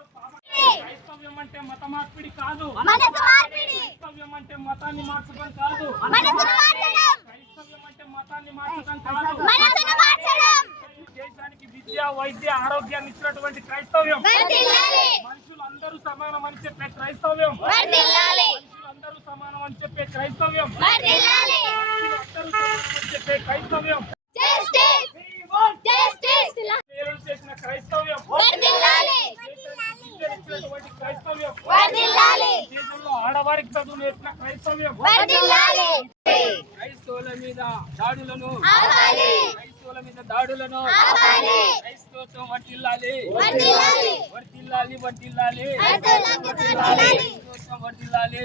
క్రైస్తవ్యం అంటే మత మార్పిడి కాదు, క్రైస్తవ్యం అంటే మతాన్ని మార్చడం కాదు, క్రైస్తవ్యం అంటే మతాన్ని మార్చడం కాదు. దేశానికి విద్య, వైద్య, ఆరోగ్యాన్ని ఇచ్చినటువంటి క్రైస్తవ్యం, మనుషులు అందరూ సమానం అని చెప్పే క్రైస్తవ్యం, మనుషులందరూ సమానం అని చెప్పే క్రైస్తవ్యం, అందరూ సమానం అని చెప్పే క్రైస్తవ్యం, చేసిన క్రైస్తవ్యం, క్రైస్తవ్యం, దేశంలో ఆడవారికి చదువు నేర్పిన క్రైస్తవ్యం, క్రైస్తవుల మీద దాడులను, క్రైస్తవుల మీద దాడులను క్రైస్తవత్వం వర్ధిల్లాలి, వర్ధిల్లాలి, వర్ధిల్లాలి, క్రైస్తవత్వం వర్ధిల్లాలి.